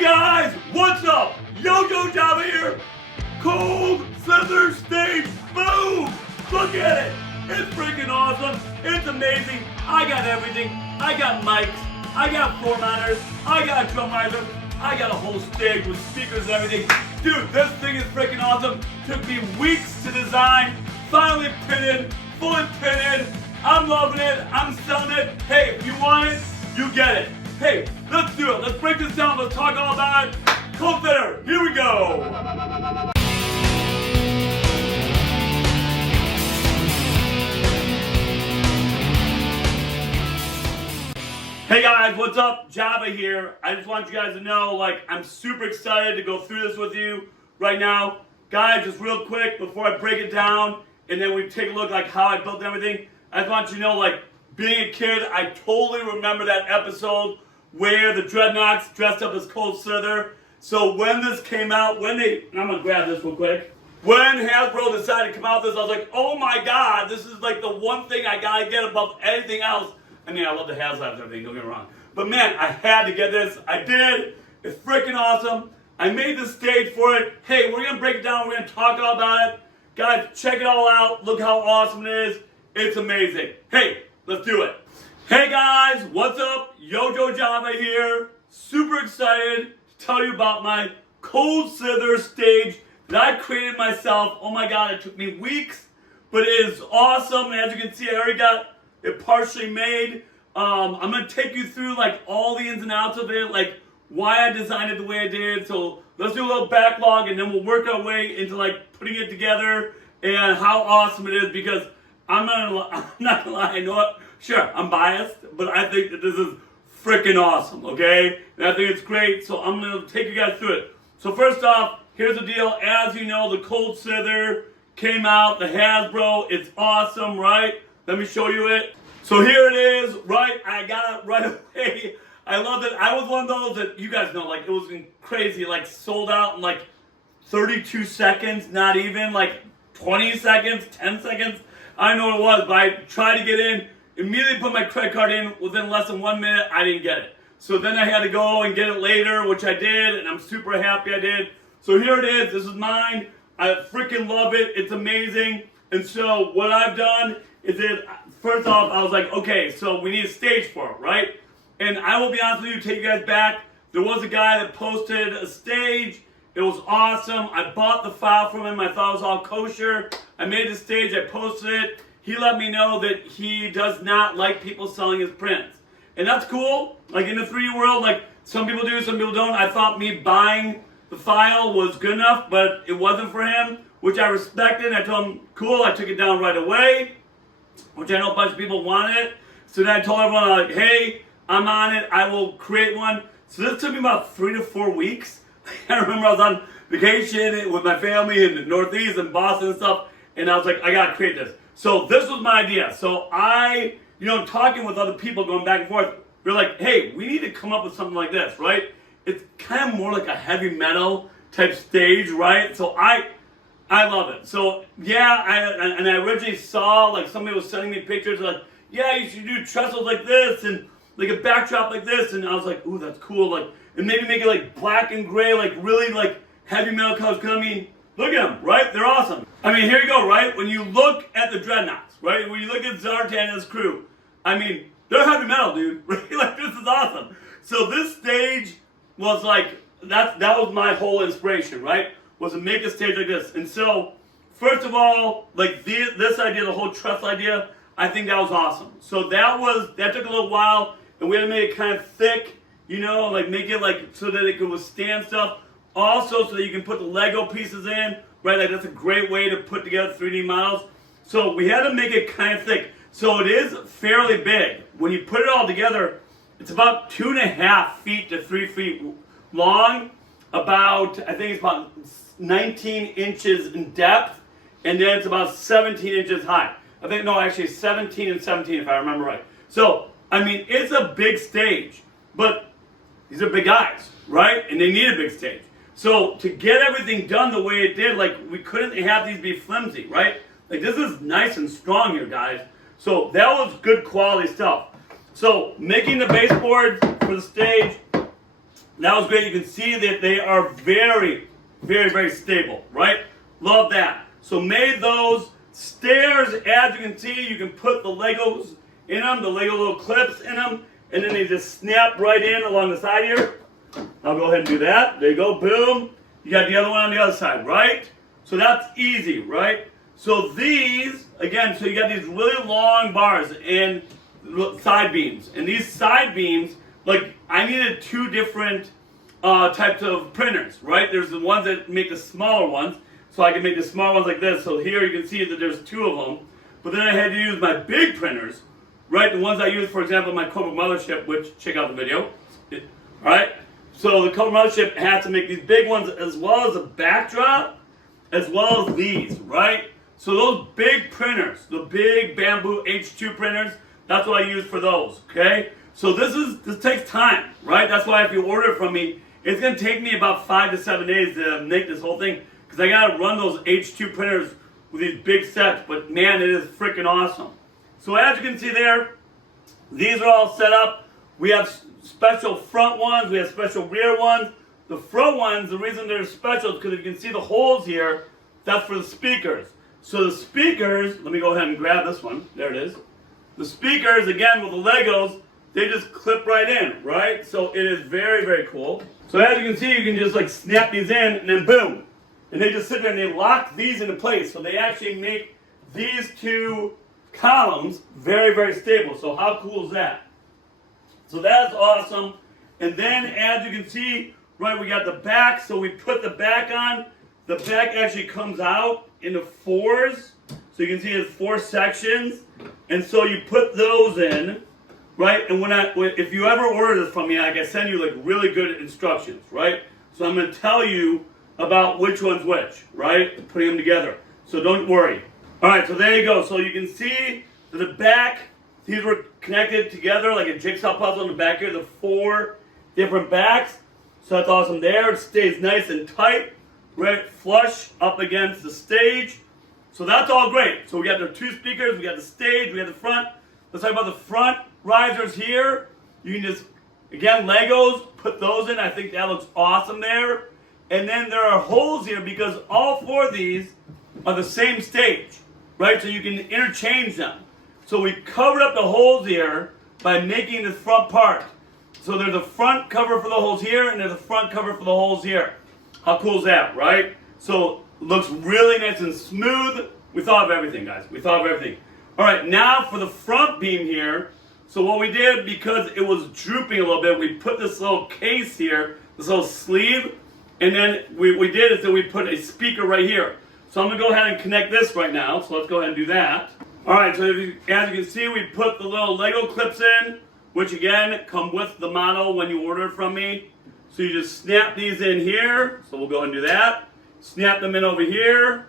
Hey guys, what's up? Yo Java here. Cold Slither stage. Boom! Look at it. It's freaking awesome. It's amazing. I got everything. I got mics. I got floor monitors. I got a drum riser. I got a whole stage with speakers and everything. Dude, this thing is freaking awesome. Took me weeks to design. Finally printed. Fully printed. I'm loving it. I'm selling it. Hey, if you want it, you get it. Hey, let's do it. Let's break this down. Let's talk all about it. Cold Slither, here we go. Hey guys, what's up? Java here. I just want you guys to know, I'm super excited to go through this with you right now. Guys, just real quick, before I break it down, and then we take a look how I built everything, I just want you to know, being a kid, I totally remember that episode where the Dreadnoughts dressed up as Cold Slither. So when this came out, I'm gonna grab this real quick. When Hasbro decided to come out with this, I was like, oh my God, this is the one thing I gotta get above anything else. I mean, I love the Haslabs and everything, don't get me wrong. But man, I had to get this. I did. It's freaking awesome. I made the stage for it. Hey, we're gonna break it down. We're gonna talk all about it. Guys, check it all out. Look how awesome it is. It's amazing. Hey, let's do it. Hey guys, what's up? Yo Java here. Super excited to tell you about my Cold Slither stage that I created myself. Oh my God, it took me weeks, but it is awesome. As you can see, I already got it partially made. I'm gonna take you through all the ins and outs of it, why I designed it the way I did. So let's do a little backlog and then we'll work our way into putting it together and how awesome it is, because I'm not gonna lie, I know it. Sure, I'm biased, but I think that this is freaking awesome, okay? And I think it's great, so I'm going to take you guys through it. So first off, here's the deal. As you know, the Cold Slither came out, the Hasbro. It's awesome, right? Let me show you it. So here it is, right? I got it right away. I love it. I was one of those that, you guys know, it was crazy, sold out in 32 seconds, not even, 20 seconds, 10 seconds. I don't know what it was, but I tried to get in. Immediately put my credit card in. Within less than 1 minute, I didn't get it. So then I had to go and get it later, which I did, and I'm super happy I did. So here it is. This is mine. I freaking love it. It's amazing. And so what I've done is that, first off, I was like, okay, so we need a stage for it, right? And I will be honest with you, take you guys back. There was a guy that posted a stage. It was awesome. I bought the file from him. I thought it was all kosher. I made the stage. I posted it. He let me know that he does not like people selling his prints. And that's cool. In the 3D world, some people do, some people don't. I thought me buying the file was good enough, but it wasn't for him, which I respected. I told him, cool, I took it down right away, which I know a bunch of people wanted it. So then I told everyone, hey, I'm on it. I will create one. So this took me about 3 to 4 weeks. I remember I was on vacation with my family in the Northeast and Boston and stuff, and I was like, I gotta create this. So this was my idea. So I, talking with other people, going back and forth, we're like, hey, we need to come up with something like this, right? It's kind of more like a heavy metal type stage, right? So I love it. So yeah, I originally saw, somebody was sending me pictures yeah, you should do trestles like this and a backdrop like this. And I was like, ooh, that's cool. And maybe make it black and gray, really heavy metal colors. Because I mean, look at them, right? They're awesome. I mean, here you go, right? When you look at the Dreadnoughts, right? When you look at Zartan and his crew, I mean, they're heavy metal, dude. Right? This is awesome. So this stage was that was my whole inspiration, right? Was to make a stage like this. And so, first of all, this idea, the whole truss idea, I think that was awesome. So that took a little while, and we had to make it kind of thick, make it so that it could withstand stuff. Also, so that you can put the Lego pieces in, right? That's a great way to put together 3D models. So we had to make it kind of thick. So it is fairly big. When you put it all together, it's about 2.5 feet to 3 feet long. I think it's about 19 inches in depth, and then it's about 17 inches high. Actually 17 and 17 if I remember right. So, I mean, it's a big stage, but these are big guys, right? And they need a big stage. So to get everything done the way it did, we couldn't have these be flimsy, right? This is nice and strong here, guys. So that was good quality stuff. So making the baseboard for the stage, That was great. You can see that they are very, very, very stable, right? Love that. So made those stairs. As you can see, you can put the Legos in them, the Lego little clips in them, and then they just snap right in along the side here. I'll go ahead and do that. There you go, boom. You got the other one on the other side, right? So that's easy, right? So these, again, so you got these really long bars and side beams. And these side beams, like I needed two different types of printers, right? There's the ones that make the smaller ones, so I can make the small ones like this. So here you can see that there's two of them. But then I had to use my big printers, right? The ones I use, for example, my Cobra Mothership, which, check out the video. Alright? So the Cobra Mothership has to make these big ones as well as a backdrop, as well as these, right? So those big printers, the big bamboo H2 printers, that's what I use for those, okay? So this takes time, right? That's why if you order it from me, it's going to take me about 5 to 7 days to make this whole thing, because I got to run those H2 printers with these big sets, but man, it is freaking awesome. So as you can see there, these are all set up. We have special front ones, we have special rear ones. The front ones, the reason they're special is because you can see the holes here, that's for the speakers. So the speakers, let me go ahead and grab this one, there it is. The speakers, again with the Legos, they just clip right in, right? So it is very, very cool. So as you can see, you can just like snap these in and then boom. And they just sit there and they lock these into place. So they actually make these two columns very, very stable. So how cool is that? So that's awesome. And then as you can see, right, we got the back. So we put the back on. The back actually comes out into fours. So you can see it's 4 sections. And so you put those in, right? And if you ever order this from me, like I send you like really good instructions, right? So I'm going to tell you about which one's which, right? Putting them together. So don't worry. All right, so there you go. So you can see that the back, these were connected together like a jigsaw puzzle in the back here, the 4 different backs. So that's awesome there. It stays nice and tight, right? Flush up against the stage. So that's all great. So we got the 2 speakers, we got the stage, we got the front. Let's talk about the front risers here. You can just, again, Legos, put those in. I think that looks awesome there. And then there are holes here because all 4 of these are the same stage, right? So you can interchange them. So we covered up the holes here by making the front part. So there's a front cover for the holes here and there's a front cover for the holes here. How cool is that, right? So it looks really nice and smooth. We thought of everything, guys. We thought of everything. All right, now for the front beam here. So what we did, because it was drooping a little bit, we put this little case here, this little sleeve, and then we did is that we put a speaker right here. So I'm going to go ahead and connect this right now. So let's go ahead and do that. All right, so as you can see, we put the little Lego clips in, which again, come with the model when you order it from me. So you just snap these in here. So we'll go ahead and do that. Snap them in over here.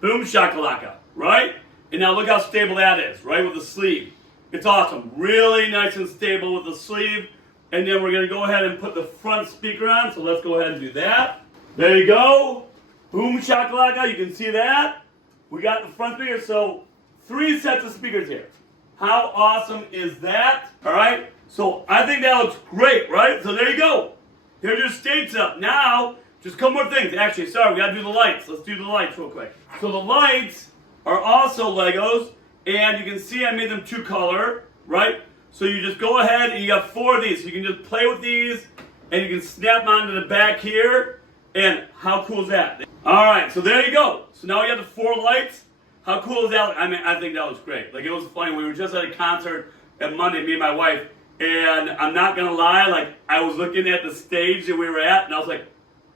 Boom shakalaka, right? And now look how stable that is, right, with the sleeve. It's awesome. Really nice and stable with the sleeve. And then we're going to go ahead and put the front speaker on. So let's go ahead and do that. There you go. Boom shakalaka. You can see that. We got the front speaker. So 3 sets of speakers here. How awesome is that? All right. So I think that looks great, right? So there you go. Here's your stage setup. Now, just a couple more things. Actually, sorry, we got to do the lights. Let's do the lights real quick. So the lights are also Legos. And you can see I made them 2 color, right? So you just go ahead and you got 4 of these. So you can just play with these and you can snap them onto the back here. And how cool is that? All right, so there you go. So now we got the 4 lights. How cool is that? I mean, I think that looks great. Like, it was funny. We were just at a concert at Monday, me and my wife. And I'm not going to lie, like, I was looking at the stage that we were at, and I was like,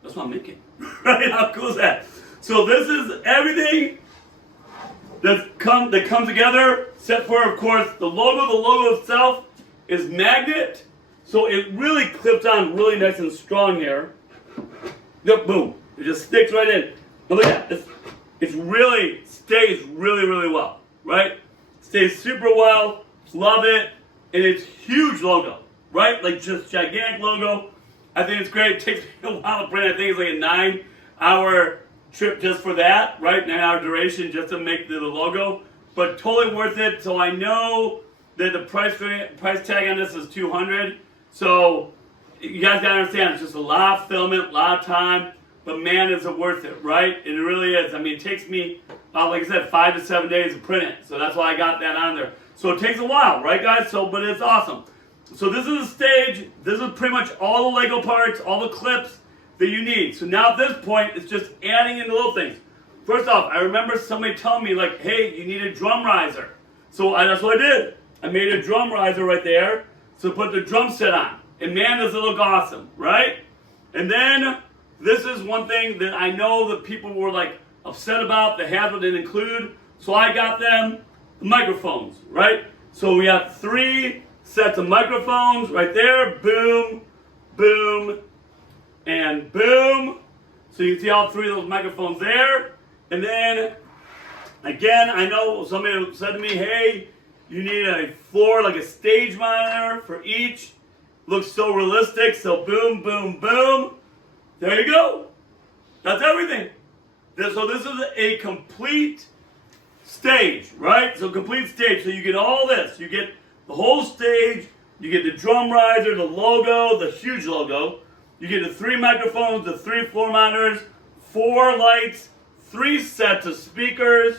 that's what I'm making. Right? How cool is that? So this is everything that comes together, except for, of course, the logo. The logo itself is magnet. So it really clips on really nice and strong here. Yep, boom. It just sticks right in. Now look at that. It really stays really well, right? Stays super well. Love it. And it's huge logo, right? Like, just gigantic logo. I think it's great. It takes me a while to print. I think it's like a 9-hour trip just for that, right? 9-hour duration just to make the logo. But totally worth it. So I know that the price tag on this is $200. So you guys gotta understand, it's just a lot of filament, a lot of time, but man, is it worth it, right? It really is. I mean, it takes me, like I said, 5 to 7 days to print it, so that's why I got that on there. So it takes a while, right, guys? So, but it's awesome. So this is a stage. This is pretty much all the Lego parts, all the clips that you need. So now at this point, it's just adding in the little things. First off, I remember somebody telling me, like, hey, you need a drum riser. So that's what I did. I made a drum riser right there to put the drum set on. And man, does it look awesome, right? And then this is one thing that I know that people were like upset about, the Haslab didn't include. So I got them the microphones, right? So we have 3 sets of microphones right there. Boom, boom, and boom. So you can see all 3 of those microphones there. And then, again, I know somebody said to me, hey, you need a floor, like a stage monitor for each. Looks so realistic, so boom, boom, boom. There you go. That's everything. So this is a complete stage, right? So complete stage. So you get all this. You get the whole stage. You get the drum riser, the logo, the huge logo. You get the 3 microphones, the 3 floor monitors, 4 lights, 3 sets of speakers,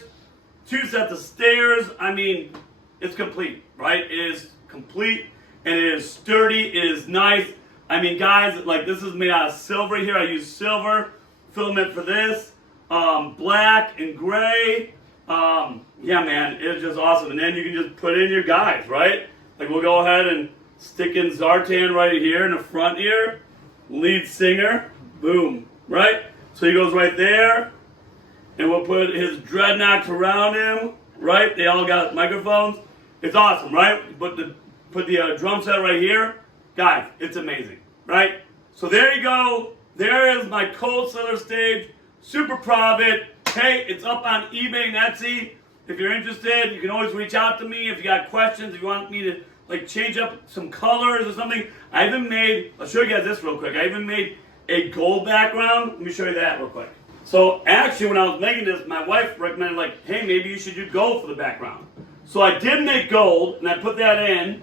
2 sets of stairs. I mean, it's complete, right? It is complete, and it is sturdy. It is nice. I mean, guys, like this is made out of silver here. I use silver filament for this, black and gray. Yeah, man, it's just awesome. And then you can just put in your guys, right? Like we'll go ahead and stick in Zartan right here in the front here, lead singer, boom, right? So he goes right there, and we'll put his dreadnoughts around him, right? They all got microphones. It's awesome, right? Put the drum set right here. Guys, it's amazing, right? So there you go. There is my cold slither stage. Super proud of it. Hey, it's up on eBay and Etsy. If you're interested, you can always reach out to me if you got questions, if you want me to like change up some colors or something. I even made, I'll show you guys this real quick. I even made a gold background. Let me show you that real quick. So actually when I was making this, my wife recommended like, hey, maybe you should do gold for the background. So I did make gold and I put that in.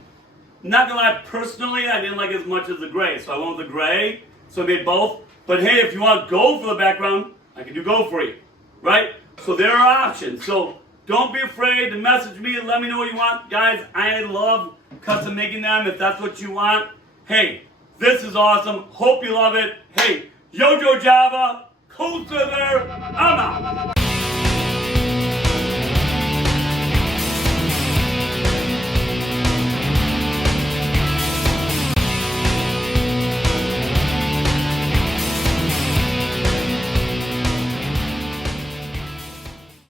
Not gonna lie, personally, I didn't like it as much as the gray. So I went with the gray, so I made both. But hey, if you want gold for the background, I can do gold for you, right? So there are options. So don't be afraid to message me and let me know what you want. Guys, I love custom making them if that's what you want. Hey, this is awesome. Hope you love it. Hey, Yojo Java, Cold Slither, I'm out.